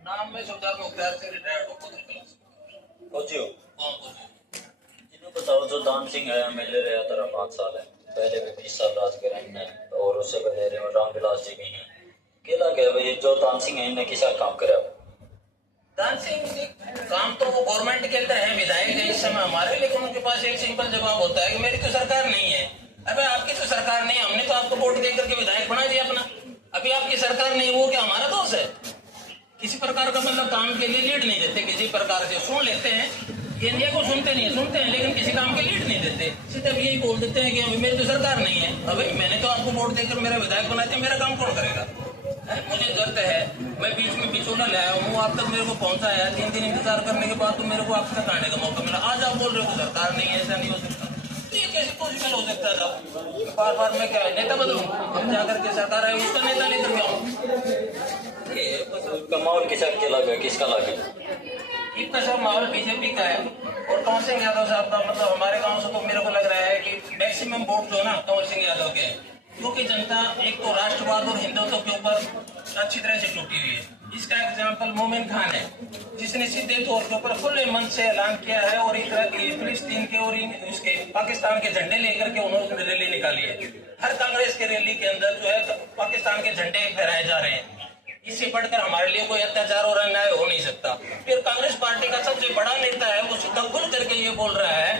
नाम में सरदार मुख्तार से रिटायर्ड हो फौजी हो। हाँ फौजी। जिन्हों बताओ जो दान सिंह है एमएलए रहा तेरा 5 साल है, पहले भी 20 साल राज करे हैं और उससे पहले रामविलास जी भी हैं। क्या लगे भाई जो दान सिंह है इन्हें किसा काम करे? दान सिंह काम तो वो गवर्नमेंट के अंदर है, विधायक है इस समय हमारे, लेकिन उनके पास एक सिंपल जवाब होता है कि मेरी तो सरकार नहीं है। अबे आपकी तो सरकार नहीं है, हमने तो आपको वोट दे करके विधायक बना दिया अपना। अभी आपकी सरकार नहीं, वो क्या हमारा दोष है? किसी प्रकार का मतलब काम के लिए लीड नहीं देते, किसी प्रकार से सुन लेते हैं, इंडिया को सुनते नहीं है, सुनते हैं लेकिन किसी काम के लीड नहीं देते, सीधे यही बोल देते हैं कि अभी मेरी तो सरकार नहीं है। अभी मैंने तो आपको वोट देकर मेरा विधायक बना दिया, मेरा काम कौन करेगा? मुझे दर्द है, मैं बीच में बिचौला लाया हूँ, आप तक मेरे को पहुंचा है, 3 दिन इंतजार करने के बाद तो मेरे को आप तक आने का मौका मिला। आज आप बोल रहे हो सरकार नहीं है, ऐसा नहीं हो सकता। तो ये कैसे पॉसिबल हो सकता है? बार बार मैं क्या नेता बदलूं? हम जाकर के सरकार है उसका नेता लेकर के आऊँ? माहौल किसका लगे, किसका लगे? इतना सब माहौल बीजेपी का है और कंवर सिंह यादव साहब का, मतलब हमारे गांव से तो मेरे को लग रहा है कि मैक्सिमम वोट जो है ना कंवर सिंह यादव के, क्योंकि जनता एक तो राष्ट्रवाद और हिंदुत्व के ऊपर अच्छी तरह से टूटी हुई है। इसका एग्जाम्पल मोमिन खान है, जिसने सीधे तौर के ऊपर खुले मन से ऐलान किया है और एक तरह की फिलिस्तीन के और उसके पाकिस्तान के झंडे लेकर के उन्होंने रैली निकाली है। हर कांग्रेस के रैली के अंदर जो है पाकिस्तान के झंडे फहराए जा रहे हैं। इससे बढ़कर हमारे लिए कोई अत्याचार और अन्याय हो नहीं सकता। फिर कांग्रेस पार्टी का सबसे बड़ा नेता है, वो सीधा खुल करके ये बोल रहा है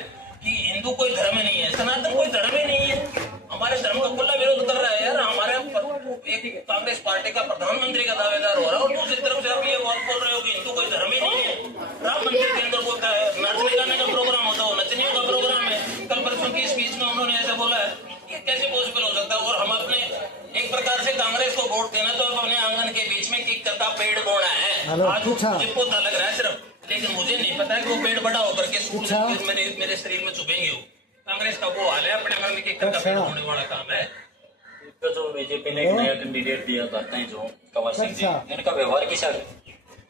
कि हिंदू कोई धर्म नहीं है, सनातन कोई धर्म ही नहीं है। हमारे धर्म का खुला विरोध कर रहा है यार। हमारे एक कांग्रेस पार्टी का प्रधानमंत्री का दावेदार हो रहा है और दूसरी तरफ से आप ये बात बोल रहे हो कि हिंदू कोई धर्म ही नहीं है। राम मंदिर के अंदर बोलता है, नाचने गाने का प्रोग्राम होता है, नचनियों का प्रोग्राम है। कल परसों की स्पीच में उन्होंने ऐसा बोला है, ये कैसे पॉसिबल हो सकता है? और हम अपने एक प्रकार से कांग्रेस को वोट देना तो अपने आंगन के बीच में किक का पेड़ बोना है। आज मुझे पौधा लग रहा है सिर्फ, लेकिन मुझे नहीं पता है कि वो पेड़ बड़ा होकर के स्कूल मेरे शरीर में चुभेंगे। हो कांग्रेस का वो हाल है, अपने आंगन में किक का पेड़ बोने वाला काम है। जो बीजेपी ने एक नया कैंडिडेट दिया करते हैं जो कंवर सिंह जी, इनका व्यवहार कैसा है?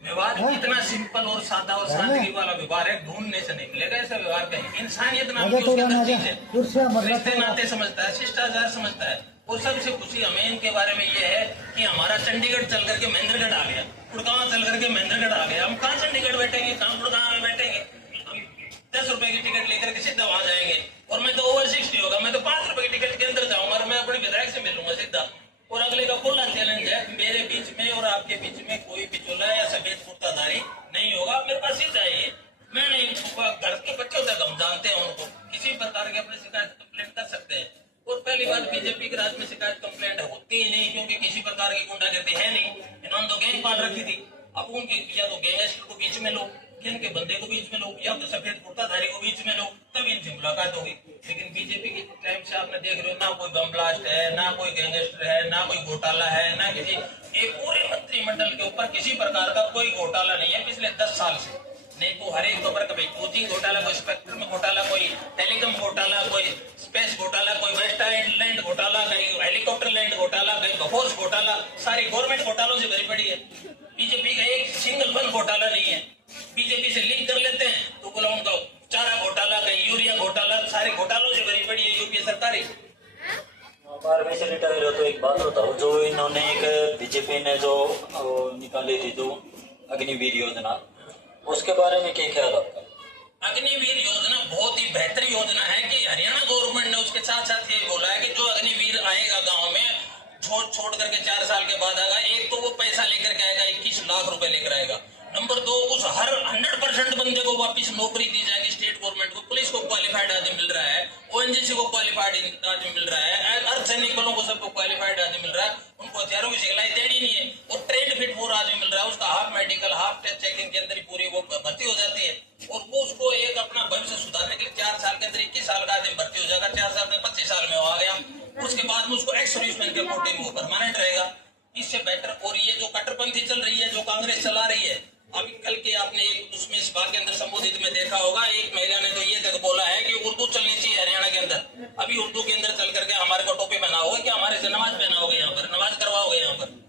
व्यवहार इतना सिंपल और सादा और सादगी वाला व्यवहार है, ढूंढने से नहीं मिलेगा ऐसा व्यवहार कहीं। इंसानियत नाम की उसके अंदर चीज है, रिश्ते नाते समझता है, शिष्टाचार समझता है। और सबसे खुशी हमें इनके बारे में ये है कि हमारा चंडीगढ़ चल करके महेंद्रगढ़ आ गया, गुड़गांव चल करके महेंद्रगढ़ आ गया। हम कहाँ चंडीगढ़ बैठेंगे, कहाँ गुड़गांव में बैठेंगे? 10 रुपए की टिकट लेकर के सीधा वहां जाएंगे। और मैं तो ओवर 60 होगा, मैं तो 5 रुपए की टिकट के अंदर जाऊंगा और मैं अपने विधायक से मिलूंगा सीधा। और अगले का खुला चैलेंज है, मेरे बीच में और आपके बीच में कोई बिचौला या सफेद कुर्ताधारी नहीं होगा। मेरे पास ही जाइए, मैं नहीं, घर के बच्चों तक हम जानते हैं उनको, किसी प्रकार के अपनी शिकायत कंप्लेंट कर सकते हैं। और पहली बात, बीजेपी के राज में शिकायत कंप्लेंट होती ही नहीं, क्योंकि किसी प्रकार की गुंडागर्दी है नहीं। इन्होंने तो गैंग पाल रखी थी। अब उनके या तो गैंगस्टर को बीच में लो, जिनके बंदे को बीच में लो, या तो सफेद कुर्ताधारी को बीच में लो, तब इनसे मुलाकात होगी। लेकिन बीजेपी के टाइम से आपने देख रहे हो, ना कोई बम ब्लास्ट है, ना कोई गैंगस्टर है, ना कोई घोटाला है, ना किसी एक पूरे मंत्रिमंडल के ऊपर किसी प्रकार का कोई घोटाला नहीं है पिछले 10 साल से। नहीं तो हर एक खबर कभी कोचिंग घोटाला, कोई स्पेक्ट्रम घोटाला, कोई टेलीकॉम घोटाला, कोई स्पेस घोटाला, कोई वेस्ट लैंड घोटाला, कहीं हेलीकॉप्टर लैंड घोटाला, कहीं बफोर्स घोटाला, सारी गवर्नमेंट घोटालों से भरी पड़ी है। बीजेपी का एक सिंगल वन घोटाला नहीं है। बीजेपी से लिंक कर लेते हैं तो बोला उनका चारा घोटाला, कहीं यूरिया घोटाला, सारे घोटालों से भरी पड़ी है यूपीए सरकार ही। बारहवीं से रिटायर हो तो एक बात बताओ, जो इन्होंने एक बीजेपी ने जो निकाली थी जो अग्निवीर योजना, उसके बारे में क्या ख्याल आपका? अग्निवीर योजना बहुत ही बेहतर योजना है कि हरियाणा गवर्नमेंट ने उसके साथ साथ ये बोला है कि जो अग्निवीर आएगा गांव में छोड़ करके 4 साल के बाद आएगा, एक तो वो पैसा लेकर के आएगा, 21 लाख रुपए लेकर आएगा। नंबर 2, उस हर 100% बंदे को वापस नौकरी दी जाएगी। स्टेट गवर्नमेंट को, पुलिस को क्वालिफाइड आदमी मिल रहा है, ओएनजीसी को क्वालिफाइड आदमी मिल रहा है, अर्धसैनिक बलों को सबको क्वालिफाइड आदमी मिल रहा है। उनको हथियारों की सिखलाई देनी नहीं है और ट्रेड फिट फॉर आदमी मिल रहा है। उसका half medical, half test checking के अंदर ही पूरी वो भर्ती हो जाती है। और वो उसको एक अपना भविष्य सुधारने के लिए 4 साल के अंदर 21 साल का आदमी भर्ती हो जाएगा, 4 साल में 25 साल में आ गया। उसके बाद में उसको एक्स सर्विसमैन के कोटे में वो परमानेंट रहेगा। इससे बेटर। और ये जो कट्टरपंथी चल रही है, जो कांग्रेस चला रही है, अभी कल के आपने एक उसमें सभा के अंदर संबोधित में देखा होगा, एक महिला ने तो ये तक बोला है कि उर्दू चलनी चाहिए हरियाणा के अंदर। अभी उर्दू के अंदर चल करके हमारे को टोपी पहनाओगे क्या? हमारे से नमाज पहनाओगे? यहाँ पर नमाज करवाओगे? यहाँ पर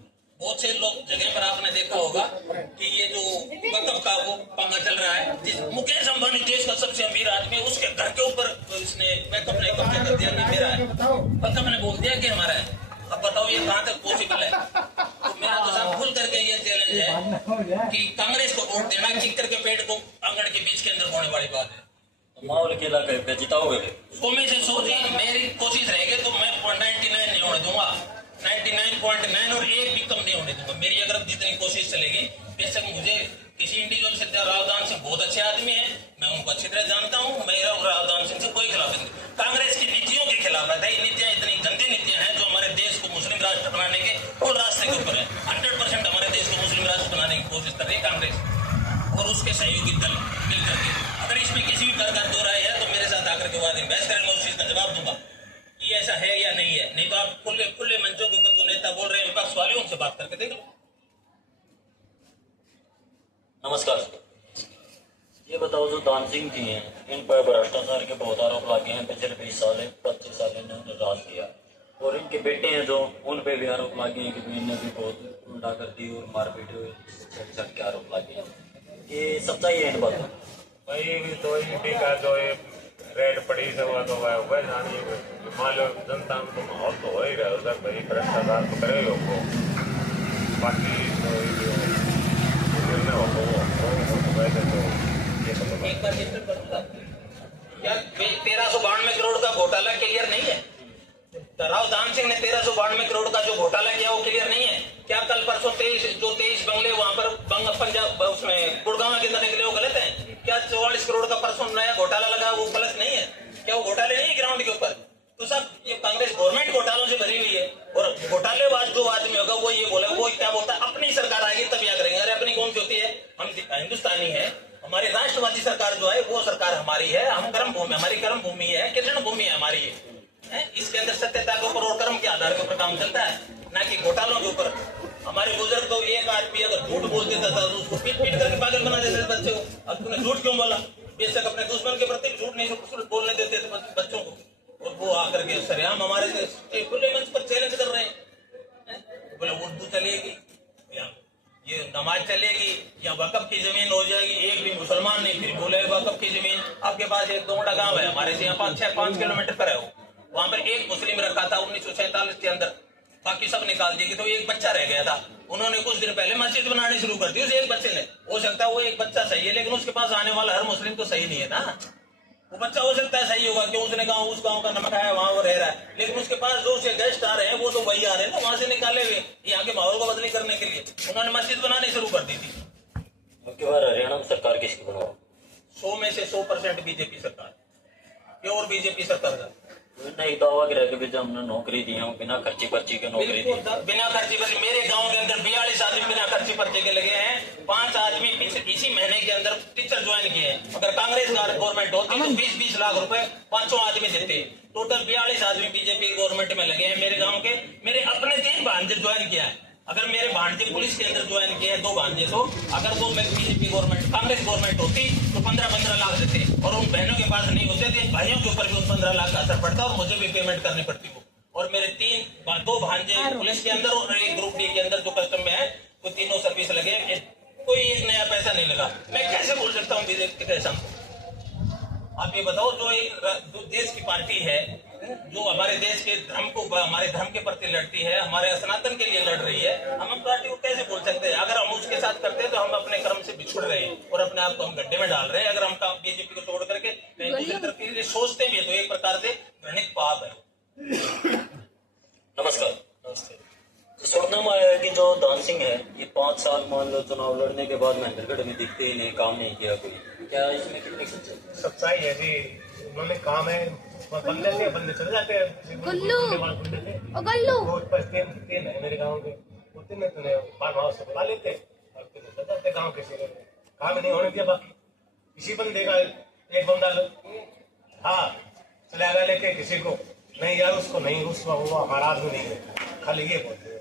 बहुत से लोग जगह पर आपने देखा होगा कि ये जो वक्फ का वो पंगा चल रहा है, जिस मुकेश अंबानी देश का सबसे अमीर आदमी, उसके घर के ऊपर इसने वक्फ ने कब्जा कर दिया कि मेरा है। वक्फ ने बोल दिया कि हमारा है। अब बताओ ये कहाँ तक पॉसिबल है? तो मेरा तो साहब खुल करके ये चैलेंज मैसेज है कि कांग्रेस को वोट देना किकर के पेट को आंगन के बीच के अंदर होने वाली बात है। माहौल के इलाके पे जिताओगे? 100 में से 100 जी मेरी कोशिश रहेगी तो मैं 99 नहीं होने दूंगा, 99.9 और एक भी कम नहीं होने दूंगा। मेरी अगर जितनी कोशिश चलेगी, बेशक मुझे किसी इंडिविजुअल से राहुल सिंह बहुत अच्छे आदमी है, मैं उनको अच्छी तरह जानता हूँ, मेरा राहुल सिंह से कोई खिलाफ नहीं। कांग्रेस की नीतियों के खिलाफ है। ये नीतियां इतनी गंदी नीतियां हैं जो हमारे देश को मुस्लिम राष्ट्र बनाने के कुल रास्ते के ऊपर है। 100% हमारे देश को मुस्लिम राष्ट्र बनाने की कोशिश कर रही है कांग्रेस और उसके सहयोगी दल मिलकर के। अगर इसमें किसी भी प्रकार दो राय है तो मेरे साथ आकर के बाद बहस करें, मैं उस चीज का जवाब दूंगा कि ऐसा है या नहीं है। नहीं तो आप खुले मंचों के ऊपर जो नेता बोल रहे हैं विपक्ष वाले, उनसे बात करके देख लो। नमस्कार, ये बताओ जो दान सिंह जी हैं, इन पर भ्रष्टाचार के बहुत आरोप लगे हैं। पिछले 20 साल 25 साल इन्होंने राज किया और इनके बेटे हैं जो उन पे भी आरोप लगे हैं कि इन्हें भी बहुत उल्टा कर दी और मारपीट हुए के आरोप लगे हैं। ये सच्चाई है इन बातों? भाई तो ईडी का जो ये रेड पड़ी से हुआ तो वह जानिए, मान लो जनता में तो माहौल तो हो ही रहा है उधर, भाई भ्रष्टाचार तो करे लोग को, बाकी तो निर्णय हो तो एक बार क्या 1392 करोड़ का घोटाला क्लियर नहीं है? राव दान सिंह ने 1392 करोड़ का जो घोटाला किया वो क्लियर नहीं है क्या? कल परसों 23 बंगले वहां पर पंजाब उसमें गुड़गांव के अंदर निकले वो गलत है क्या? 44 करोड़ का परसों नया घोटाला लगा वो गलत नहीं है क्या? वो घोटाले नहीं है ग्राउंड के ऊपर? तो सब ये कांग्रेस गवर्नमेंट घोटालों से भरी हुई है और घोटालेबाज जो आदमी होगा वो ये बोला, वो क्या बोलता है अपनी सरकार आएगी तब या करेंगे। अरे अपनी कौन सी होती है? हम हिंदुस्तानी है, हमारी राष्ट्रवादी सरकार जो है वो सरकार हमारी है। हम कर्म भूमि, हमारी कर्म भूमि है, कृष्ण भूमि है हमारी है। इसके अंदर सत्यता के ऊपर और कर्म के आधार के ऊपर काम चलता है, ना कि घोटालों के ऊपर। हमारे बुजुर्ग तो एक आदमी अगर झूठ बोल देता था तो उसको पीट पीट करके पागल बना देते थे बच्चे को। अब तूने झूठ क्यों बोला? बेशक अपने दुश्मन के प्रति झूठ नहीं बोलने देते थे बच्चों को, और वो आकर के सरेआम हमारे खुले मंच पर चैलेंज कर रहे हैं। बोले उर्दू चलेगी या ये नमाज चलेगी या वक़्फ़ की जमीन हो जाएगी। एक भी मुसलमान नहीं फिर बोले वक़्फ़ की जमीन। आपके पास एक दोंगड़ा गांव है हमारे से यहाँ 5 किलोमीटर पर है, वहां पर एक मुस्लिम रखा था 1947 के अंदर, बाकी सब निकाल दिए। तो एक बच्चा रह गया था, उन्होंने कुछ दिन पहले मस्जिद बनानी शुरू कर दी उस एक बच्चे ने। हो सकता है वो एक बच्चा सही है, लेकिन उसके पास आने वाला हर मुस्लिम तो सही नहीं है ना। वो बच्चा हो सकता है सही होगा क्यों उसने कहा उस गांव का नमक है वहां वो रह रहा है, लेकिन उसके पास जो उसे गेस्ट आ रहे हैं वो तो वही आ रहे हैं ना, वहां से निकाले हुए यहाँ के माहौल को बदली करने के लिए उन्होंने मस्जिद बनानी शुरू कर दी थी। अब बार हरियाणा में सरकार किसकी बनाओ? 100 में से 100% बीजेपी सरकार, प्योर बीजेपी सरकार। नहीं दावा करा कि जो हमने नौकरी दी है बिना खर्ची पर्ची के नौकरी दी। बिना खर्ची पर्ची मेरे गांव के अंदर 42 आदमी बिना खर्ची पर्ची के लगे हैं। 5 आदमी इसी महीने के अंदर टीचर ज्वाइन किए हैं। अगर कांग्रेस गवर्नमेंट होती तो 20-20 लाख रुपए 5 आदमी देते। टोटल 42 आदमी बीजेपी गवर्नमेंट में लगे हैं मेरे गाँव के। मेरे अपने 3 भांजे ज्वाइन किया है। अगर मेरे भांजे पुलिस के अंदर ज्वाइन किए हैं 2 भांजे, तो अगर वो बीजेपी गवर्नमेंट कांग्रेस गवर्नमेंट होती तो 15-15 लाख देते, और उन बहनों के पास नहीं होते थे, भाइयों के ऊपर भी उन 15 लाख का असर पड़ता और मुझे भी पेमेंट करनी पड़ती वो। और मेरे 2 भांजे पुलिस के अंदर और एक ग्रुप डी के अंदर जो कस्टम में है वो तीनों सर्विस लगे, कोई एक नया पैसा नहीं लगा। मैं कैसे बोल सकता हूँ बीजेपी के कैसा? आप ये बताओ, जो देश की पार्टी है जो हमारे देश के धर्म को, हमारे धर्म के प्रति लड़ती है, हमारे सनातन के लिए लड़ रही है, हम पार्टी को कैसे बोल सकते हैं? अगर हम उसके साथ करते हैं तो हम अपने कर्म से बिछुड़ रहे हैं और अपने आप को हम गड्ढे में डाल रहे हैं। अगर हम बीजेपी को छोड़ करके कहीं दूसरी तरफ के लिए सोचते भी है तो एक प्रकार से घृणित पाप है। नमस्कार। तो सुनने में आया है कि जो दान सिंह है ये 5 साल मान लो चुनाव लड़ने के बाद महेंद्रगढ़ में दिखते ही नहीं, काम नहीं किया कोई, क्या इसमें कितनी सच्चाई है जी? उन्होंने काम है बंदे चले जाते हैं। तीन है मेरे गाँव के, वो 3 फार्म हाउस से बुला लेते और 3 चले जाते गाँव के। काम नहीं होने दिया, बाकी किसी बंदे का एक बंदा हाँ चला गया लेके किसी को नहीं यार उसको नहीं, उसको वो हमारा आदमी नहीं है, खाली ये बोलते हैं।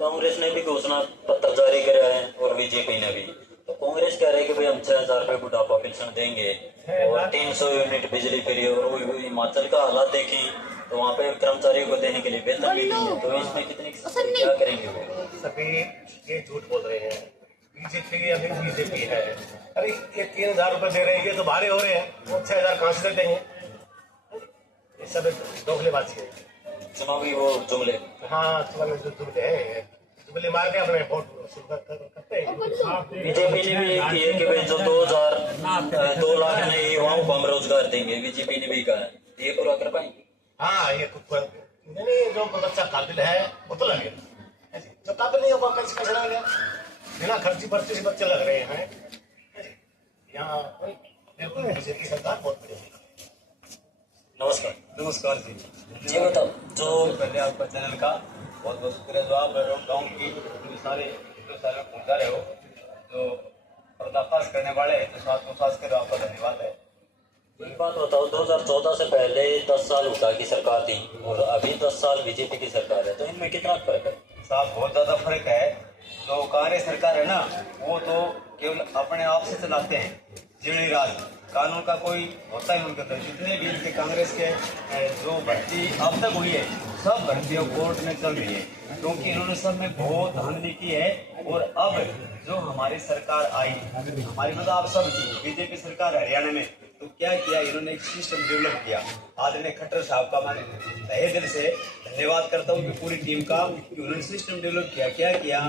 कांग्रेस ने भी घोषणा पत्र जारी कराया है और बीजेपी ने भी। तो कांग्रेस कह रही है कि भाई हम 6,000 रुपए बुढ़ापा पेंशन देंगे और 300 यूनिट बिजली फ्री। और हिमाचल का हालात देखें तो वहाँ पे कर्मचारियों को देने के लिए वेतन भी नहीं है। तो इसमें कितनी क्या करेंगे वो? सभी ये झूठ बोल रहे हैं, बीजेपी अभी बीजेपी है। अरे ये 3,000 रुपए दे रहे हैं, ये तो भारे हो रहे हैं, वो 6,000 कहाँ से देते हैं? ये सब दोगलेबाजी है, चुनावी वो जुमले। हाँ जुमले हैं, चुगली मार के अपने वोट करते हैं। बीजेपी ने भी की है कि भाई जो 2 लाख नए युवाओं को हम रोजगार देंगे, बीजेपी ने भी कहा है, ये पूरा कर पाएंगे? हाँ, ये नहीं, जो बच्चा काबिल है वो तो लगे, जो काबिल नहीं होगा कैसे कैसे लगेगा? बिना खर्ची भर्ती से बच्चे लग रहे हैं यहाँ। बिल्कुल बीजेपी सरकार बहुत बढ़िया। नमस्कार। नमस्कार जी। जी बताओ, जो पहले आपका चैनल का बहुत बहुत शुक्रिया जो आप गाँव की इतने सारे पहुँचा रहे हो, जो पर्दाफाश करने वाले हैं, जो साथ कर आपका धन्यवाद है। एक बात बताओ, 2014 से पहले 10 साल हुड्डा की सरकार थी और अभी 10 साल बीजेपी की सरकार है, तो इनमें कितना फर्क है? साहब बहुत ज़्यादा फर्क है। जो कांग्रेस सरकार है ना, वो तो केवल अपने आप से चलाते हैं, जिम्मेदारी राज, कानून का कोई होता ही उनके अंदर। जितने भी इनके कांग्रेस के जो भर्ती अब तक हुई है, सब भर्तियां कोर्ट में चल रही है, क्योंकि इन्होंने सब में बहुत धांधली की है। और अब जो हमारी सरकार आई, हमारी मतलब आप सब की बीजेपी सरकार हरियाणा में, तो क्या किया इन्होंने? एक सिस्टम डेवलप किया। आदरणीय खट्टर साहब का मैं तहे दिल से धन्यवाद करता हूँ कि पूरी टीम का, कि उन्होंने सिस्टम डेवलप किया। क्या किया?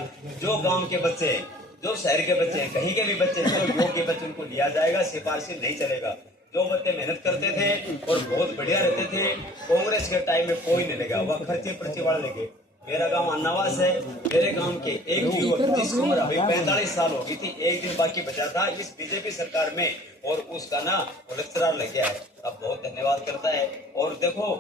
जो गांव के बच्चे, जो शहर के बच्चे, कहीं के भी बच्चे, जो योग के बच्चे, उनको लिया जाएगा, सिफारिशी नहीं चलेगा। जो बच्चे मेहनत करते थे और बहुत बढ़िया रहते थे, कांग्रेस के टाइम में कोई नहीं लगा, वह खर्चे पर्चे वाले लगे। मेरा गांव अन्नावास है, मेरे गांव के एक युवक जिसकी उम्र अभी 45 साल हो गई थी, एक दिन बाकी बचा था इस बीजेपी सरकार में, और उसका ना लेक्चरर लग गया है। अब बहुत धन्यवाद करता है। और देखो,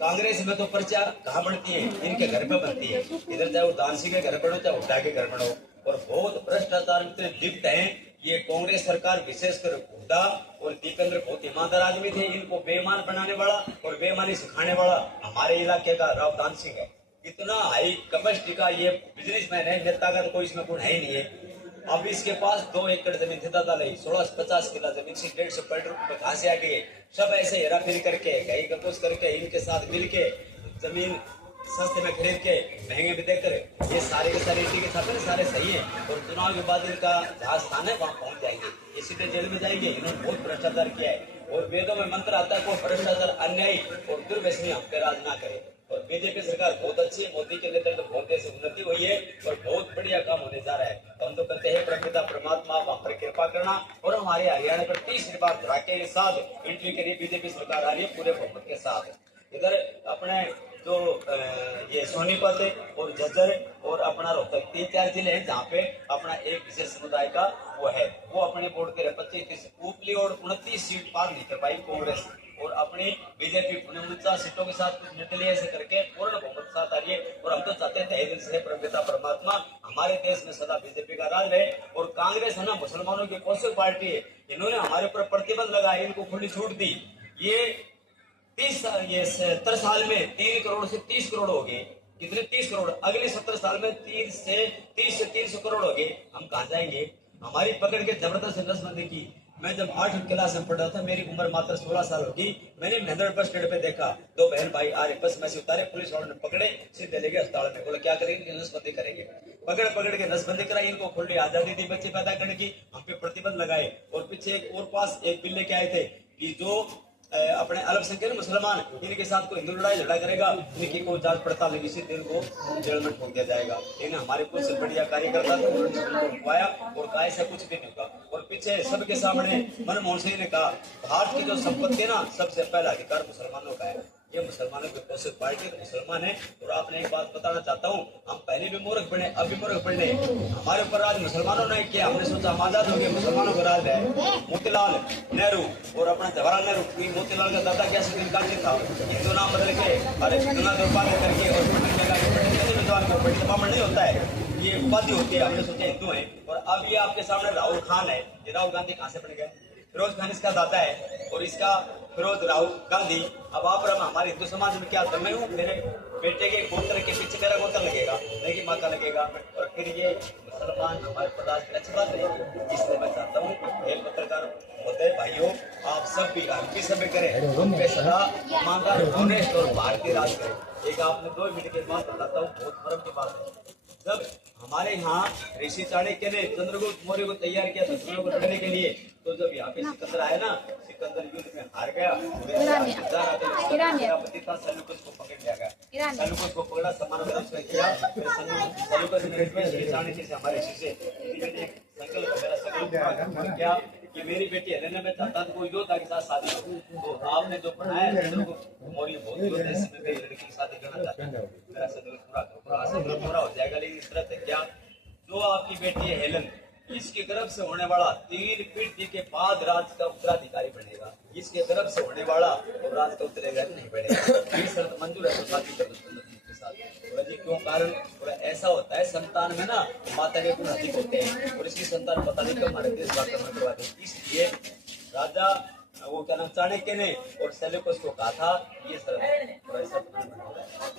कांग्रेस में तो पर्चा कहाँ बनती है? इनके घर पे बनती है। इधर चाहे वो दानसी के घर पढ़ो, चाहे हुड्डा के घर पढ़ो। और बहुत भ्रष्टाचार इतने लिप्त हैं ये कांग्रेस सरकार, विशेषकर हुड्डा और दीपेंद्र बहुत ईमानदार आदमी थे। इनको बेईमान बनाने वाला और बेईमानी सिखाने वाला हमारे इलाके का राव दान सिंह है। इतना हाई कैपेसिटी का ये बिजनेसमैन है, नेता का तो कोई इसमें गुण है ही नहीं है। अब इसके पास 2 एकड़ जमीन थी, दादा नहीं 1650 किला जमीन से 150 करोड़ रुपए कहाँ से आ गए? सब ऐसे हेरा फेरी करके, कहीं कपोस करके, इनके साथ मिलके जमीन सस्ते में खरीद के महंगे में देकर, ये सारे के सारे इसी के साथ सारे सही है। और चुनाव के बाद इनका जहाँ स्थान है वहाँ पहुंच जाएंगे, ये सीधे जेल में जाएंगे। इन्होंने बहुत भ्रष्टाचार किया है और वेदों में मंत्र आता है, कोई भ्रष्टाचार, अन्याय और दुर्व्यसनी हम पे राज ना करे। और बीजेपी सरकार बहुत अच्छी है, मोदी के नेतृत्व बहुत देश उन्नति हुई है और बहुत बढ़िया काम होने जा रहा है। तो हम तो कहते हैं परमपिता परमात्मा आप हम पर कृपा करना, और हमारे हरियाणा पर 30 बार धड़ाके के साथ एंट्री करिए, बीजेपी सरकार आ रही है पूरे बहुमत के साथ। इधर अपने जो ये सोनीपत और झज्जर और अपना रोहतक 3-4 जिले हैं जहाँ पे अपना एक विशेष समुदाय का वो है, वो अपने बोर्ड के 25 ऊपरी और 29 सीट पार नहीं कर पाई कांग्रेस, और अपनी बीजेपी 49 सीटों के साथ कुछ निर्दलीय ऐसे करके पूर्ण बहुमत के साथ आ रही है। और हम तो चाहते थे दिल से परमपिता परमात्मा हमारे देश में सदा बीजेपी का राज रहे। और कांग्रेस है ना मुसलमानों की पोषक पार्टी है, इन्होंने हमारे ऊपर प्रतिबंध लगाया, इनको खुली छूट दी। ये 70 साल में 3 करोड़ से 30 करोड़ हो गए। कितने? 30 करोड़। अगले 70 साल में 30 से 300 करोड़ हो गए। हम कहाँ जाएंगे? हमारी पकड़ के जबरदस्त नसबंदी की। मैं जब 8वीं क्लास में पढ़ रहा था, मेरी उम्र मात्र 16 साल होगी, मैंने महेंद्र बस स्टैंड पे देखा 2 बहन भाई आ रहे, बस में से उतारे, पुलिस वालों ने पकड़े, सीधे ले गए अस्पताल में। बोले क्या करेंगे? नसबंदी करेंगे। पकड़ के नसबंदी कराई, इनको खुली आजादी दी बच्चे पैदा करने की, हम पे प्रतिबंध लगाए। और पीछे एक और पास एक बिल लेके आए थे कि जो अपने अल्पसंख्यक मुसलमान इनके साथ कोई हिंदू लड़ाई झगड़ा करेगा, इनकी कोई जांच पड़ताल नहीं, इसी दिन को जेल में ठोक दिया जाएगा। लेकिन हमारे कुछ बढ़िया कार्यकर्ता थे, उन्होंने रुकवाया और कहा ऐसा कुछ भी नहीं होगा। और पीछे सबके सामने मनमोहन सिंह ने कहा भारत की जो संपत्ति है ना, सबसे पहला अधिकार मुसलमानों का है। ये मुसलमानों की पोषक पार्टी मुसलमान है। और आपने एक बात बताना चाहता हूँ, हम पहले भी मूर्ख बने, अब भी मूर्ख बने। हमारे ऊपर राज मुसलमानों ने किया, हमने सोचा हम आजाद हो गए, मुसलमानों का राज है। मोतीलाल नेहरू और अपना जवाहरलाल नेहरू, मोतीलाल का दादा क्या सुनील गांधी था, हिंदू नाम बदल के अरे हिंदू दुर्भाग्य करके और नहीं होता है, ये उपाधि होती है। हमने सोचा हिंदू है। और अब ये आपके सामने राहुल खान है। ये राहुल गांधी कहाँ से बन गए? फिरोज खान इसका दादा है और इसका फिरोज राहुल गांधी। अब आप हमारे हिंदू समाज में क्या मैं हूँ, मेरे बेटे के गोत्र के पीछे मेरा गोत्र लगेगा, मेरी माता लगेगा, और फिर ये मुसलमान हमारे प्रदाश की अच्छी बात रहेगी। इसलिए मैं चाहता हूँ पत्रकार महोदय भाइयों, आप सब भी आपकी सब करें, उन पे सदा ईमानदार, ऑनेस्ट और भारतीय राज करें। एक आपने 2 मिनट के बाद बताता हूँ, बहुत गर्व की बात है। जब हमारे यहाँ ऋषि चाणक्य ने चंद्रगुप्त मौर्य को तैयार किया था दुश्मनों को लड़ने के लिए। तो जब यहाँ पे सिकंदर आया ना, सिकंदर युद्ध में हार गया, सेनापति था सेल्यूकस को पकड़ लिया गया। सेल्यूकस को पकड़ा, सम्मान किया। सेल्यूकस ने ऋषि चाणक्य से, हमारे ऋषि से संकल्प, मेरा संकल्प क्या कि मेरी बेटी हेलेना में चाहता था कोई योद्धा के साथ शादी हो। तो आपने जो पढ़ाया चंद्रगुप्त मौर्य बहुत योद्धा, इसमें मेरी लड़की की शादी करना चाहता हूँ। मेरा संकल्प पूरा हो जाएगा। लेकिन इस तरह से क्या, जो आपकी बेटी है हेलन, इसके गर्भ से होने वाला 3 पीढ़ी के बाद राज का उत्तराधिकारी बनेगा। इसके गर्भ से होने वाला तो राज का उत्तराधिकारी नहीं बनेगा। ये शर्त मंजूर है तो शादी कर दो के साथ। जी क्यों कारण थोड़ा ऐसा होता है, संतान में ना माता के गुण अधिक होते हैं और इसकी संतान पता नहीं कब हमारे देश का आक्रमण करवाते हैं। इसलिए राजा वो क्या नाम चाणक्य ने और सेल्यूकस को कहा था ये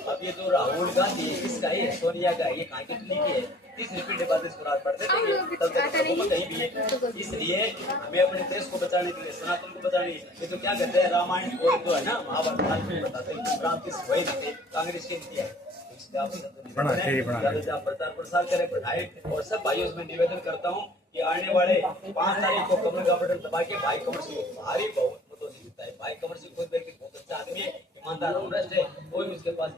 अब ये जो राहुल गांधी इसका है, सोनिया का, ये कहाँ की है, 30 रिपीट बाद इसको राज पढ़ते थे तब तक कहीं भी है। इसलिए हमें अपने देश को बचाने के लिए, सनातन को बचाने के लिए तो क्या कहते हैं, रामायण और जो है ना महाभारत बताते हैं राम किस वही थे, कांग्रेस के नीति है। आप प्रचार प्रसार करें, बढ़ाए। और सब भाइयों से मैं निवेदन करता हूँ कि आने वाले 5 तारीख को कमल का बटन दबा के भाई कमल सिंह भारी बहुत मतों से जीतता है। भाई कमल सिंह खुद व्यक्ति बहुत अच्छा आदमी है, ईमानदार ऑनेस्ट है, कोई भी उसके पास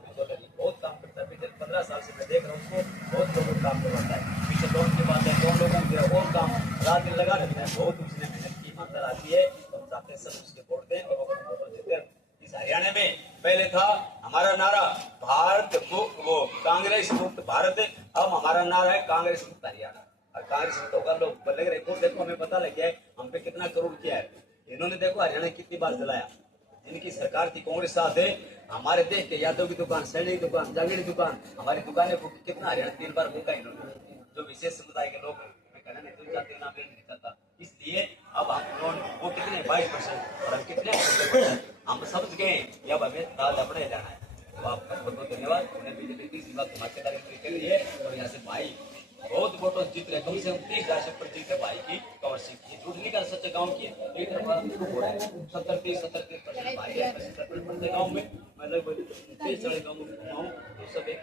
बहुत काम करता है। पिछले 15 साल से मैं देख रहा हूँ उसको, बहुत लोगों काम करवाता है। पीछे लोन के बाद 2 लोगों के और काम रात दिन लगा रखता है, बहुत उसने मेहनत की, ईमानदार आदमी है। हम चाहते हैं सब उसके वोट दें और वोट जीते। इस हरियाणा में पहले था हमारा नारा भारत मुक्त, वो कांग्रेस मुक्त भारत है। अब हमारा नारा है कांग्रेस मुक्त हरियाणा। और कांग्रेस मुक्त होगा, लोग लग रहे को देखो, हमें पता लग गया है हम पे कितना करोड़ किया है इन्होंने। देखो हरियाणा कितनी बार जलाया, जिनकी सरकार थी कांग्रेस साथ है। हमारे देश के यादव की दुकान, सैनी की दुकान, जागीर दुकान, हमारी दुकानें कितना हरियाणा 3 बार फूका इन्होंने। जो विशेष समुदाय के लोग कहना नहीं तो जाते नाम नहीं चाहता। इसलिए अब हम लोन वो कितने 22% और हम कितने हम समझ गए अब हमें राज अपने जाना है। तो आपका बहुत बहुत धन्यवाद। उन्हें बीजेपी की इस बात समाचार के लिए और यहाँ से भाई बहुत वोटों जीत रहे, कम से कम 30,000 से ऊपर जीत है भाई की कवर सीट की। झूठ नहीं कर सच्चे गाँव की एक हो रहा है 70-30% भाई है। गाँव में मैं लगभग 30-40 गाँव में घुमा हूँ तो सब एक